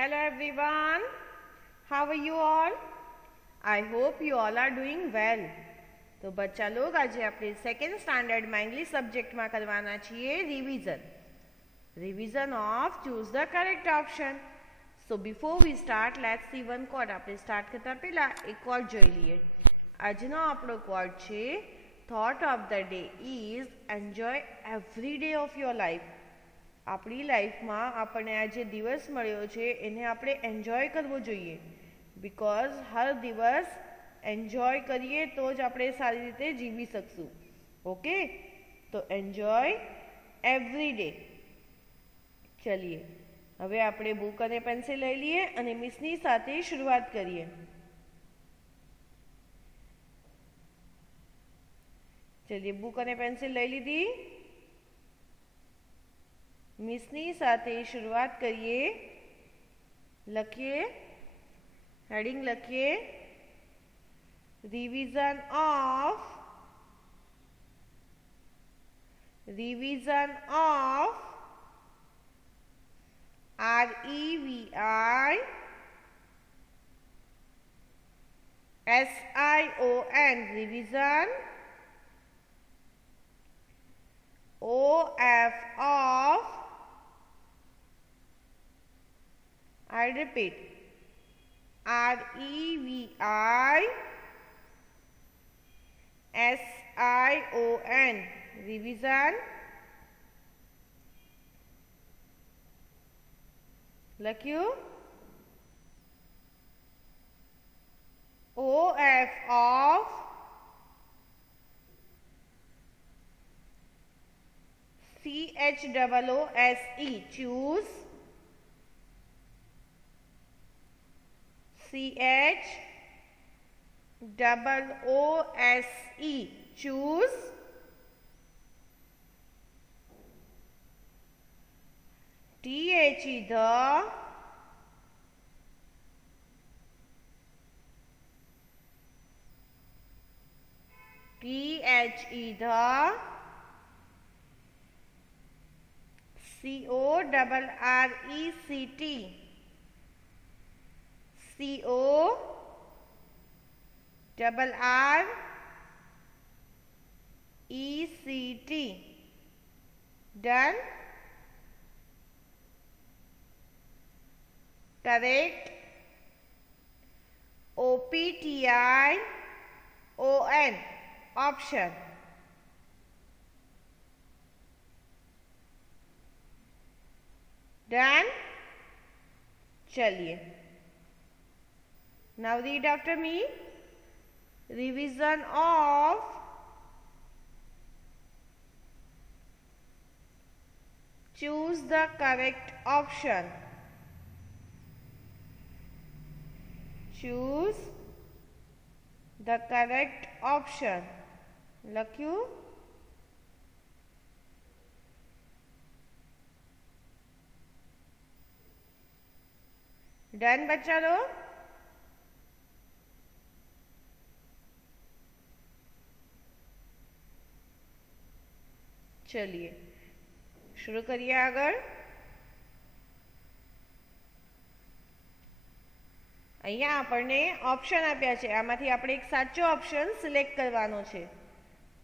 Hello everyone, how are you all? I hope you all are doing well. तो बच्चा लोग आज अपने सेकेंड स्टैंडर्ड में इंग्लिश सब्जेक्ट में करवाना चाहिए revision of choose the correct option. So before we start let's see one code. આપણે સ્ટાર્ટ કરતા પહેલા એક કોડ જોઈ લઈએ. આજનો આપણો કોડ છે thought of the day is enjoy every day of your life. આપણી લાઈફમાં આપણને આ જે દિવસ મળ્યો છે એને આપણે એન્જોય કરવો જોઈએ. બિકોઝ હર દિવસ એન્જોય કરીએ તો જ આપણે સારી રીતે જીવી શકશું. ઓકે, તો એન્જોય એવરી ડે. ચલીએ હવે આપણે બુક અને પેન્સિલ લઈ લઈએ અને મિસની સાથે શરૂઆત કરીએ. ચલીએ બુક અને પેન્સિલ લઈ લીધી. મિસની સાથે શરૂઆત કરીએ. લખીએ, હેડિંગ લખીએ revision of REVISION revision OF of, I repeat, REVISION revision. લખ્યું OF of CHOOSE choose CHOOSE choose THE the THE the CORRECT CORRECT done. Correct OPTION option. Done. चलिए now read after me. Revision of choose the correct option. Choose the correct option. લખ્યું. Done बच्चा लोग. चलिए शुरू करिए આગળ. અહીંયા આપણને ઓપ્શન આપ્યા છે. આમાંથી આપણે એક સાચો ઓપ્શન સિલેક્ટ કરવાનો છે.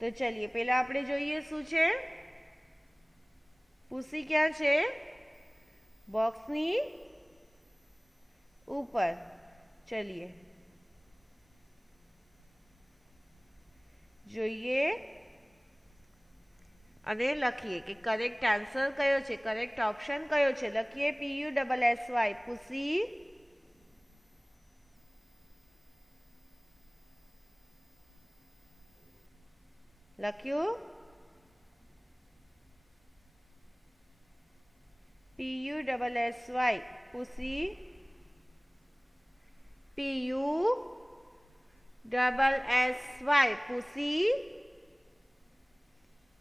તો ચલિए પહેલા આપણે જોઈએ શું છે. પૂસી ક્યાં છે? બોક્સની ऊपर. चलिए જોઈએ અને લખીએ કે કરેક્ટ આન્સર કયો છે, કરેક્ટ ઓપ્શન કયો છે. લખીએ PUSSY પૂસી. લખ્યું PUSSY પૂસી. PUSSY pussy.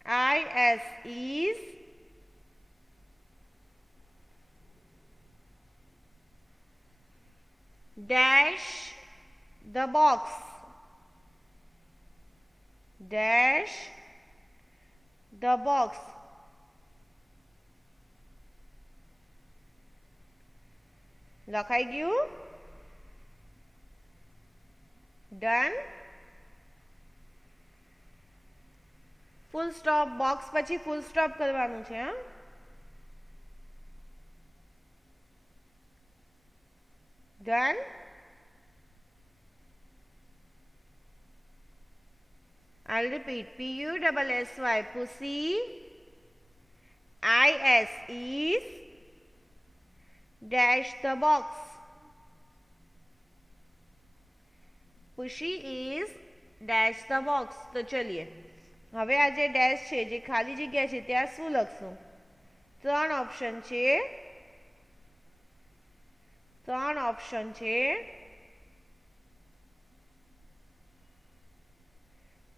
IS is dash the box. Dash the box. લખાઈ ગયું? ડન. ફૂલ સ્ટોપ, બોક્સ પછી ફૂલ સ્ટોપ કરવાનું છે. હા, done. I'll repeat. Pussy, pussy. Is is dash the box. Pussy is dash the box. તો ચલીએ હવે આ જે ડેશ છે, જે ખાલી જગ્યા છે, ત્યાં શું લખશું? ત્રણ ઓપ્શન છે.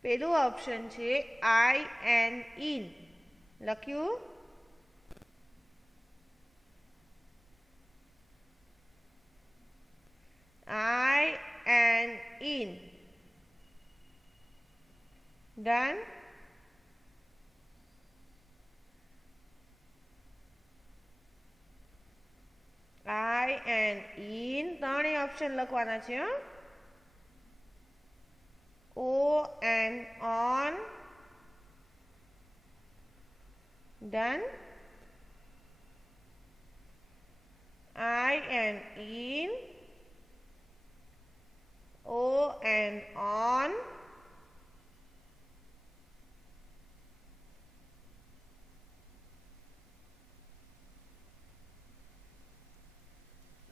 પેલું ઓપ્શન છે I and in. લખ્યું? I and in. Done. I and in ત્રણેય ઓપ્શન લખવાના છે. O and on. Done. I and in. O and on.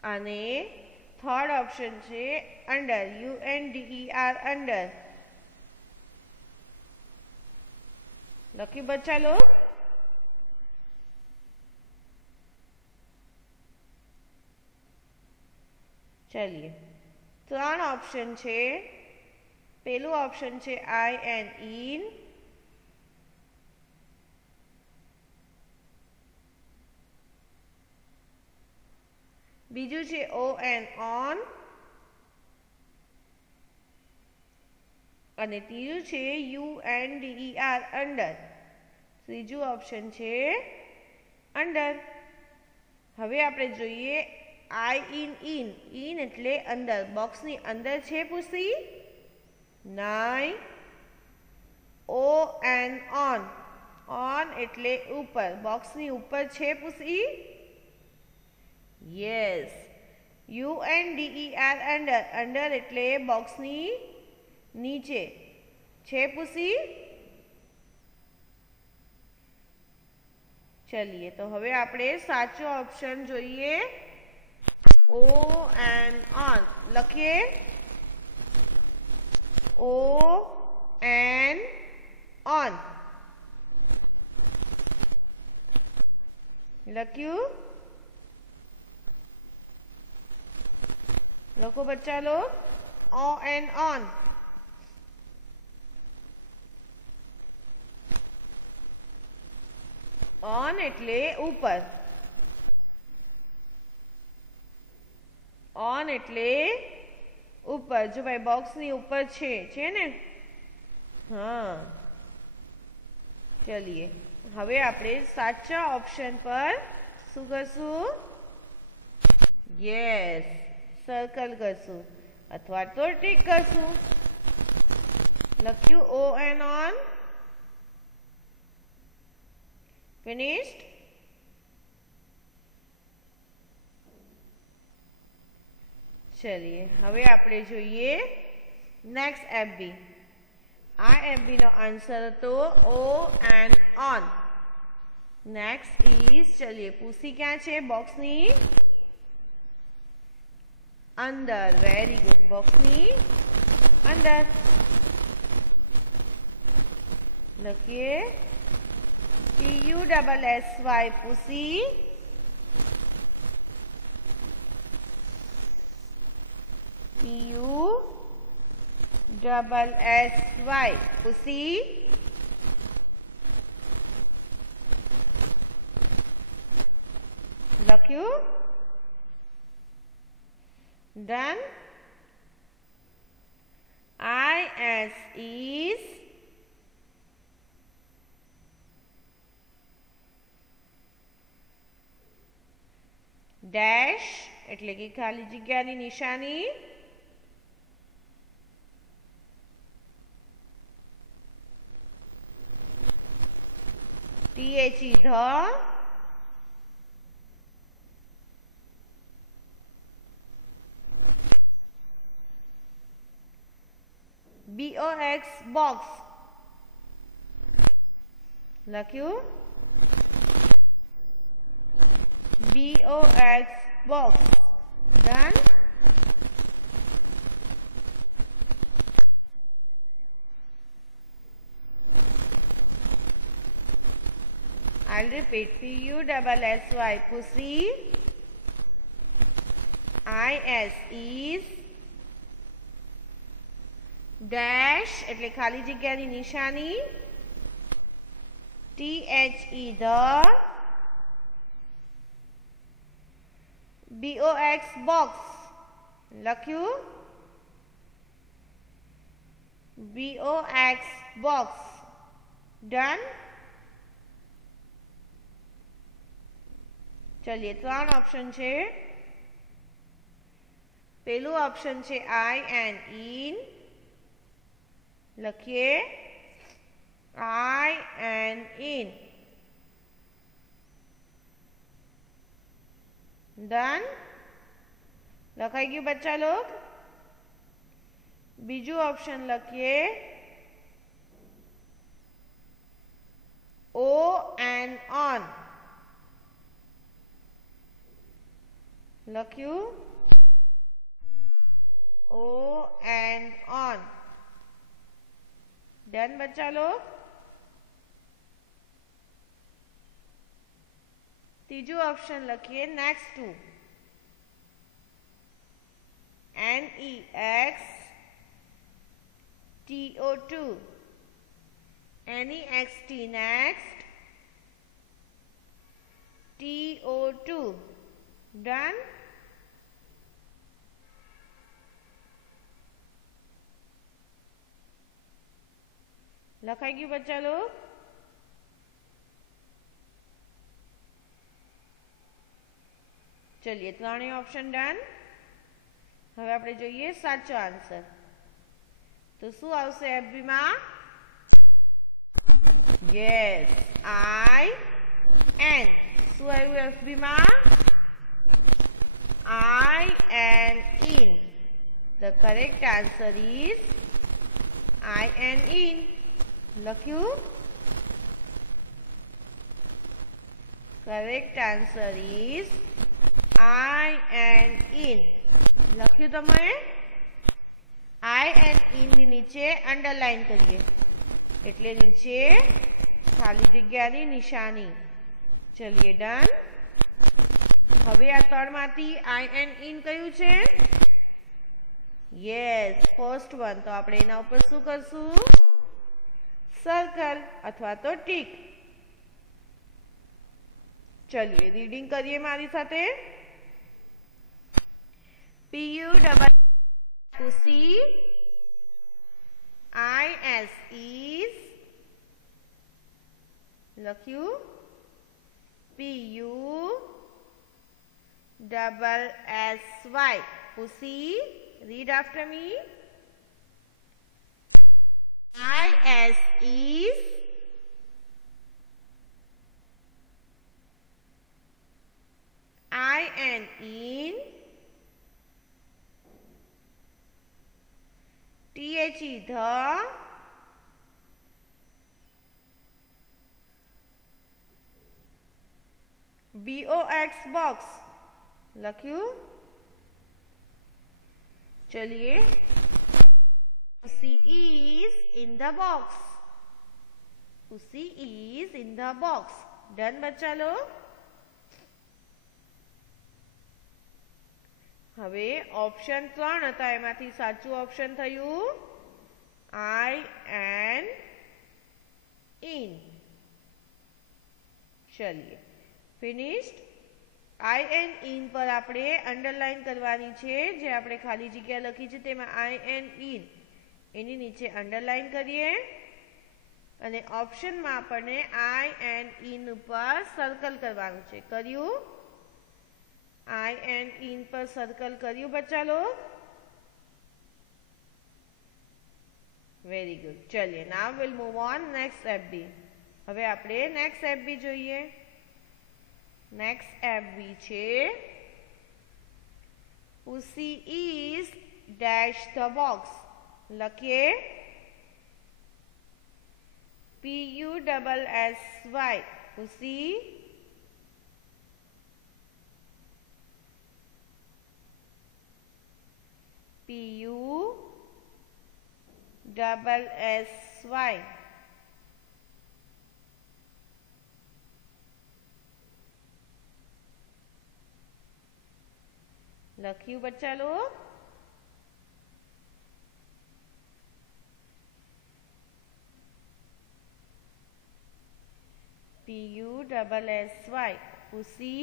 અને થર્ડ ઓપ્શન છે અંડર. UNDER under. લખી બચ્ચા લો? ચલીએ ત્રણ ઓપ્શન છે. પેલું ઓપ્શન છે I and in. બીજું છે O and on. અને ત્રીજું છે UNDER અંડર. ત્રીજું ઓપ્શન છે અંડર. હવે આપણે જોઈએ I in in. in એટલે અંદર, બોક્સની અંદર છે પુસી? નહીં. O and on. on એટલે ઉપર, બોક્સની ઉપર છે pussy? Yes. UNDER under. Under એટલે બોક્સની નીચે છે પુસી? ચલીએ તો હવે આપણે સાચો ઓપ્શન જોઈએ. O and on. લખીએ O and on. લખ્યું? લખો બચ્ચા log. O and on. on એટલે ઉપર, on એટલે ઉપર. જો ભાઈ બોક્સની ઉપર છે ને? હા. ચલીએ હવે આપણે સાચા ઓપ્શન પર શું કરશું? યસ, સર્કલ કરશું અથવા તો ટીક કરશું. લખ્યું O and on. Finished? ચલીએ હવે આપણે જોઈએ નેક્સ્ટ FB. આ FB નો આન્સર હતો O and on. Next is, ચલીએ પૂસી ક્યાં છે? બોક્સની અંદર. વેરી ગુડ, બોક્સની અંદર. લખીએ PUSSY પુસી. PUSSY pussy. લખ્યું? Done. IS is dash એટલે કે ખાલી જગ્યાની નિશાની THE the BOX box લખ્યું BOX box done. I'll repeat PUSSY pussy. IS is dash એટલે ખાલી જગ્યાની નિશાની THE the BOX box લખ્યું BOX box done. चलिए 3 ऑप्शन છે પહેલું ऑप्शन છે I and in લખીએ I and in डन लखाई गયું बच्चा लोग बीजू ऑप्शन लखिए O and on लख्यू O and on डन बच्चा लोग तीजू ऑप्शन लखिए next to NEXT TO2 NEXT next TO2 done लखाई बच्चा लोग चलिए 3 ऑप्शन डन હવે આપણે જોઈએ સાચો આન્સર તો શું આવશે એફબી માં યસ I N શું આવ્યું એફબી માં I and in the correct answer is I and in લખ્યું correct answer is I and in लख्यू तमे I and in ની નીચે અંડરલાઈન કરીએ એટલે નીચે ખાલી જગ્યાની નિશાની ચलिए ડન હવે આ ત્રણમાંથી I and in કયું છે યસ ફર્સ્ટ વન તો આપણે એના ઉપર શું કરશું સર્કલ અથવા તો ટીક ચलिए રીડિંગ કરીએ મારી સાથે pussy IS is લખ્યું PUSSY pussy read after me IS is I and in THE the BOX box लख्यू चलिए pussy is in the box pussy is in the box done बच्चा लोग હવે ઓપ્શન 3 હતા એમાંથી સાચું ઓપ્શન થયું I and in चलिए फिनिश्ड I and in पर આપણે અંડરલાઈન કરવાની છે જે આપણે ખાલી જગ્યા લખી છે તેમાં I and in એની નીચે અંડરલાઈન કરીએ અને ઓપ્શનમાં આપણને I and in ઉપર સર્કલ કરવાનું છે કર્યું आई एंड इन पर सर्कल કર્યું बच्चा लोग? Very good. चलिए now will move on next FB. હવે આપણે નેક્સ્ટ એફબી જોઈએ. નેક્સ્ટ એફબી છે Pussy is dash the box. લખીએ PUSSY. Pussy PUSSY. લખ્યું બચ્ચા log? PUSSY. Pussy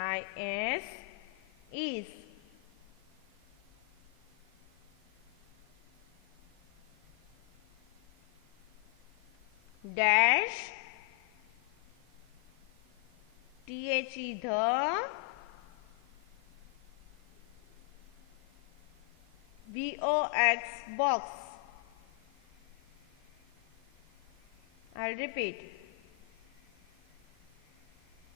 IS is dash THE the BOX box. I'll repeat.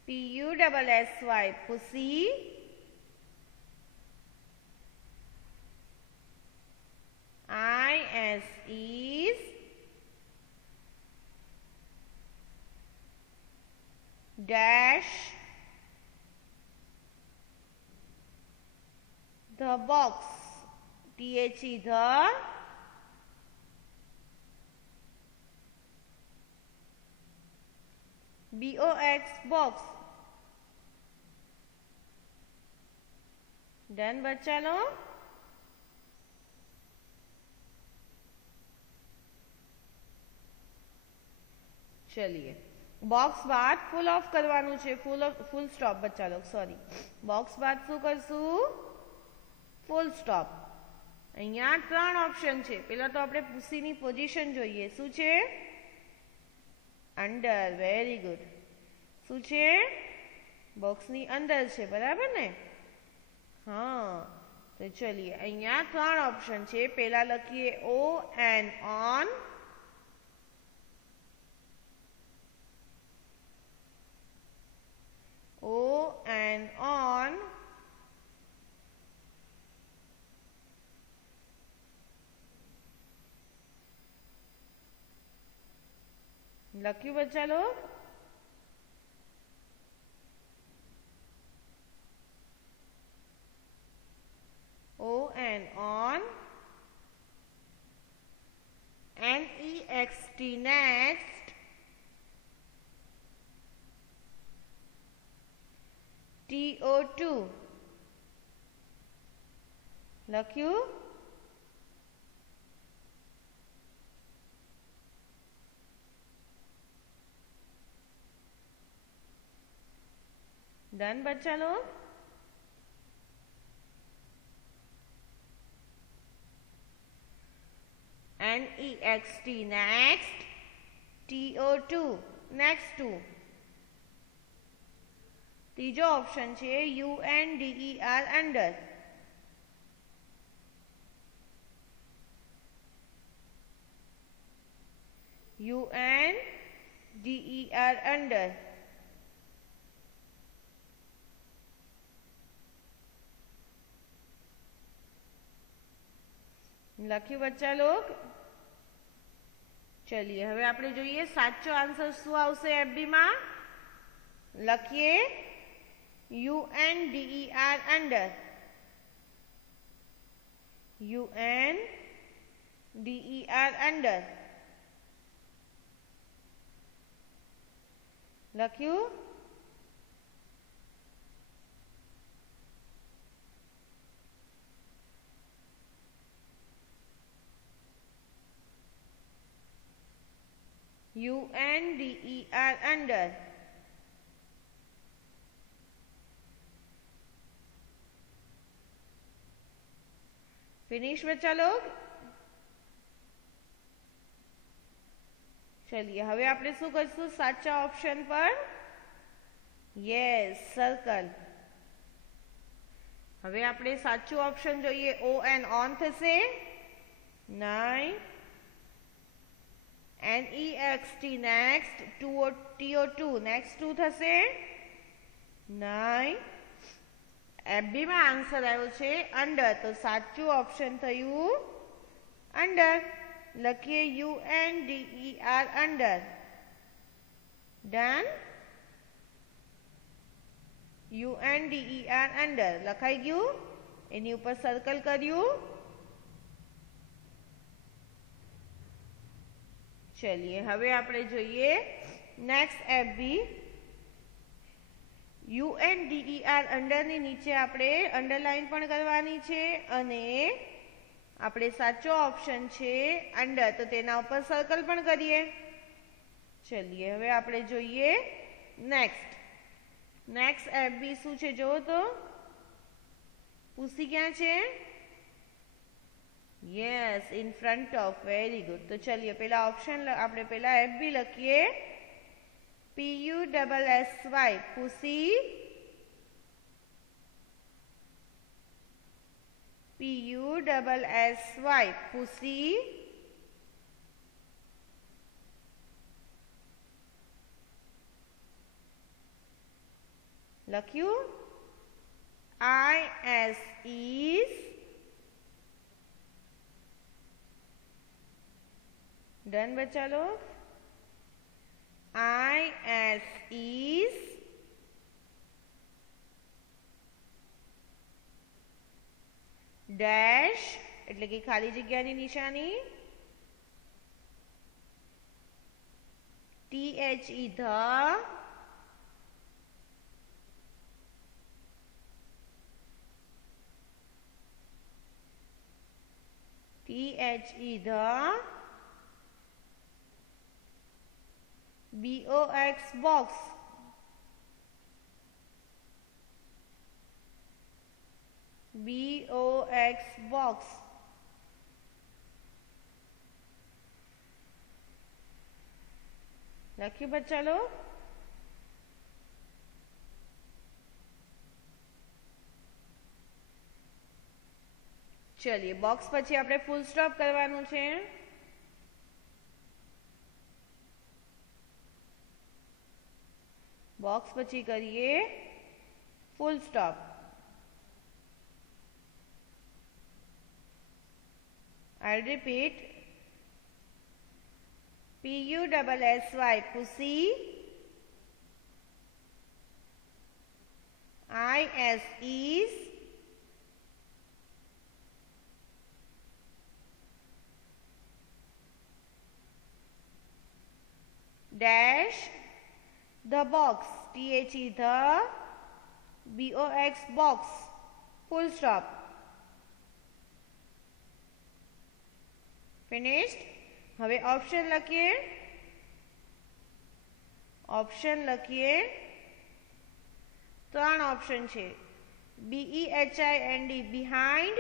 PUSSY. Pussy IS is dash the box. THE the BOX box. Done बच्चा लोग? चलिए box बाद full of करवानुं छे. Full stop बच्चा लोग. सॉरी, बॉक्स बाद शू करशू? Full stop. अहींया 3 ऑप्शन छे. पहला तो आपणे पुसीनी पोजीशन जोईए. शू छे? अंडर. Very good. शू छे? बॉक्सनी अंदर छे. बराबर ने? हाँ. तो चलिए अहींया 3 ऑप्शन छे. पहला लखीए O and on. O and on. लख्यू बच्चा लोग? O and on. NEXT next. TO2. લખ્યું? डन बच्चा लोग? NEXT next. TO2 next to. तीजो ऑप्शन छे UNDER अंडर. UNDER under. लख्यू बच्चा लोग? चलिए हवे आपणे जोईए साचो आंसर शुं आवशे एफबी मां. लखीए UNDER अंडर. UNDER under. लख्यू? UNDER under. फिनिश बच्चा लोग? चलिए હવે આપણે શું કરશું સાચા ઓપ્શન પર? Yes, circle. હવે આપણે સાચું ઓપ્શન જોઈએ. ઓ એન ઓન થશે. 9 NEXT નેક્સ્ટ. TO2 નેક્સ્ટ 2 થશે. 9 FB માં આન્સર આવ્યો છે અંડર, તો સાચું ઓપ્શન થયું અંડર. લખીએ UNDER under. Done. UNDER under લખાઈ ગયું. એની ઉપર સર્કલ કર્યું. ચલિए હવે આપણે જોઈએ નેક્સ્ટ FB. UNDER અંડરની નીચે આપણે અંડરલાઈન પણ કરવાની છે અને આપણે સાચો ઓપ્શન છે અંડર, તો તેના ઉપર સર્કલ પણ કરીએ. ચલિए હવે આપણે જોઈએ નેક્સ્ટ FB શું છે જોવો તો. પૂસી ક્યાં છે? Yes, in front of. Very good. તો ચલિए પેલા ઓપ્શન આપણે પેલા FB લખીએ. PUSSY પૂસી. PUSSY પૂસી. લખ્યું. IS is. डन बच्चा लोग? IS is ડેશ એટલે કે ખાલી જગ્યાની નિશાની. THE the. THE the. BOX box. BOX box. લખ્યું બચ્ચા લોગ? ચલિए બોક્સ પછી આપણે ફૂલ સ્ટોપ કરવાનું છે. બોક્સ પછી કરીએ full stop. I'll repeat. PUSSY pussy. IS is. Dash the box. THE the. BOX box. Full stop. Finished. હવે option લખીએ. ઓપ્શન લખીએ. ત્રણ ઓપ્શન છે. BEHIND behind.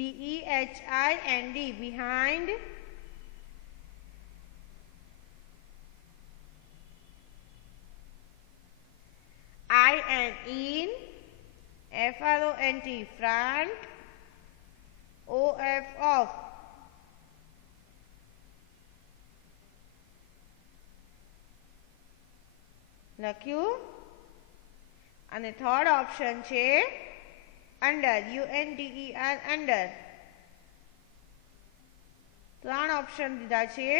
BEHIND behind. IN in. FRONT front. OF off. લખ્યું. અને third option છે under. UNDER under. ત્રણ option દીધા છે.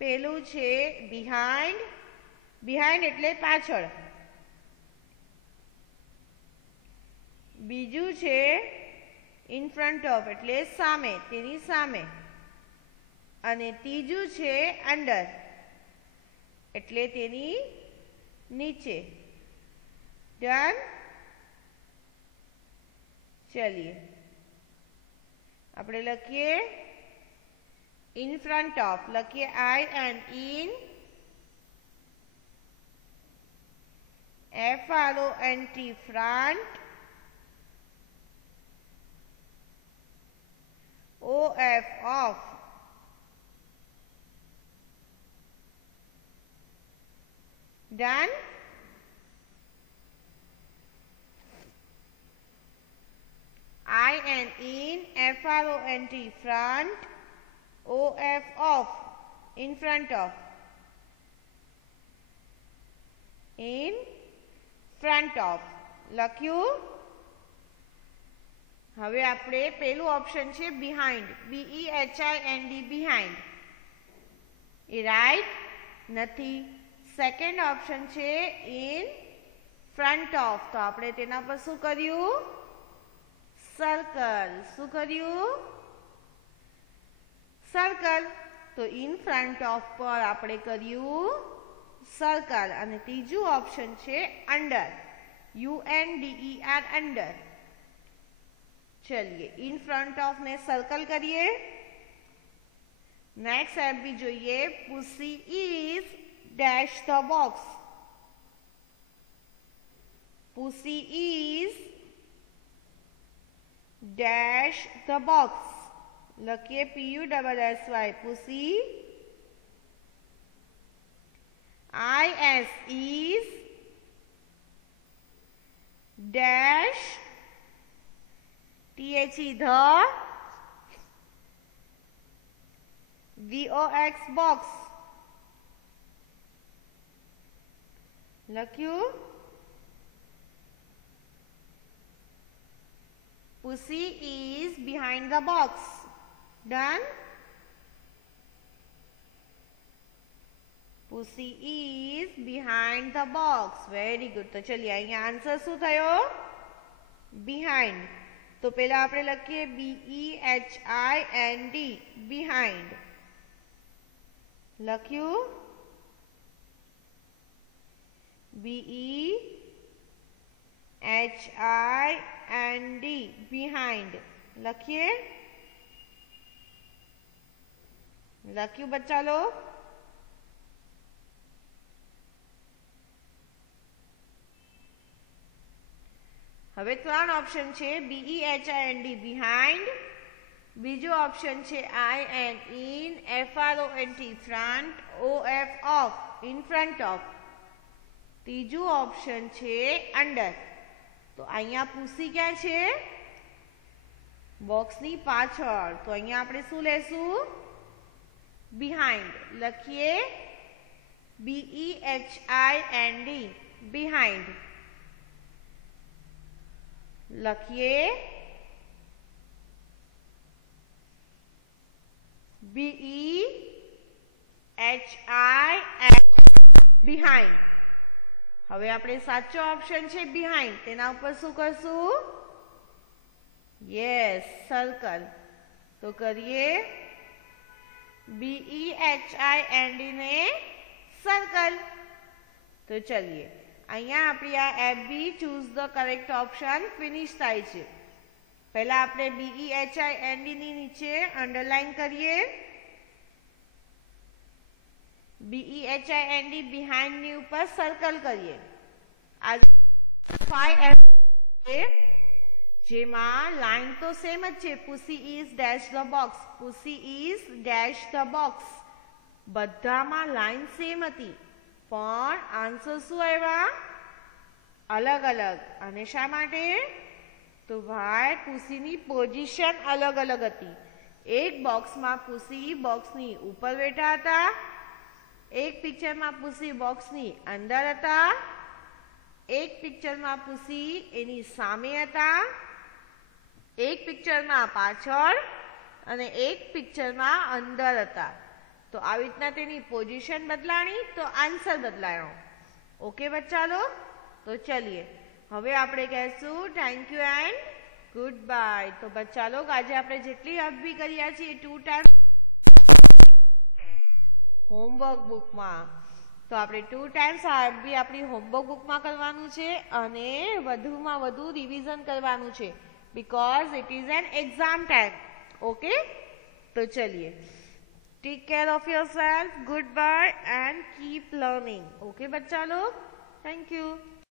પેલું છે બિહાઇન્ડ. બિહાઇન્ડ એટલે પાછળ. બીજું છે ઇન ફ્રન્ટ ઓફ એટલે સામે, તેની સામે. અને ત્રીજું છે અંડર એટલે તેની નીચે. ડન. ચલિए આપણે લખીએ ઇન ફ્રન્ટ ઓફ. લખીએ IN in. FRONT front, OF off, done. IN in, FRONT front, OF off, in front of, in front of લખ્યું. હવે આપણે પેલું ઓપ્શન છે behind, BEHIND behind, એ રાઈટ નથી. સેકન્ડ ઓપ્શન છે in front of, તો આપણે તેના પર શું કર્યું? સર્કલ. શું કર્યું? સર્કલ. તો in front of પર આપણે કર્યું સર્કલ. અને ત્રીજું ઓપ્શન છે અંડર, UNDER અંડર. ચલિए in front of ને સર્કલ કરીએ. નેક્સ્ટ એફબી જોઈએ. Pussy is dash the box. Pussy is dash the box. લખીએ PUSSY. Pussy. IS is dash THE the VOX box. લખ્યું. Pussy is behind the box. Done. Pussy is behind the box. Very good. તો ચલિए અહીંયા answer શું થયો? behind. તો પહેલા આપણે લખીએ BEHIND behind. લખ્યું. BEHIND behind. લખીએ. લખ્યું બચ્ચા લોગ? હવે ત્રણ ઓપ્શન છે BEHIND behind, બીજો ઓપ્શન છે IN in, FRONT front, OF off, in front of, ત્રીજું ઓપ્શન છે અંડર. તો અહીંયા પુસી ક્યાં છે? બોક્સની પાછળ. તો અહીંયા આપણે શું લેશું? behind. લખીએ BEHIND behind. લખીએ BEHIND behind. હવે આપણે સાચો ઓપ્શન છે behind, તેના ઉપર શું કરશું? Yes, circle. તો કરીએ BEHIND ને સર્કલ. તો ચલીએ અહીંયા આપણી આ FB choose the correct option finish થાય છે. પહેલા આપણે BEHIND ની નીચે અંડરલાઈન કરીએ. BEHIND behind ની ઉપર સર્કલ કરીએ. આ 5 જેમાં લાઈન તો સેમ જ છે. Pussy is dash the box, pussy is dash the box, બધામાં લાઈન સેમ હતી, પણ આન્સર શું આવ્યા? અલગ અલગ. અને શા માટે? તો ભાઈ પુસીની પોઝિશન અલગ અલગ હતી. એક બોક્સમાં પુસી બોક્સની ઉપર બેઠા હતા, એક પિક્ચરમાં પુસી બોક્સની અંદર હતા, એક પિક્ચરમાં પુસી એની સામે હતા, એક પિક્ચરમાં પાછળ અને એક પિક્ચરમાં અંદર હતા. તો આવી રીતના તેની પોઝિશન બદલાણી તો આન્સર બદલાયો. ઓકે બચ્ચા લોગ? તો ચલીએ હવે આપણે કહેશું thank you and good bye. તો બચ્ચા લોગ આજે આપણે જેટલી FB કર્યા છે એ 2 ટાઈમ હોમવર્ક બુકમાં. તો આપણે 2 ટાઈમ્સ આ FB આપણી હોમવર્ક બુકમાં કરવાનું છે અને વધુમાં વધુ રિવિઝન કરવાનું છે, because it is an exam time. Okay? તો ચલીએ. Take care of yourself. Goodbye and keep learning. Okay, बच्चा लोग? Thank you.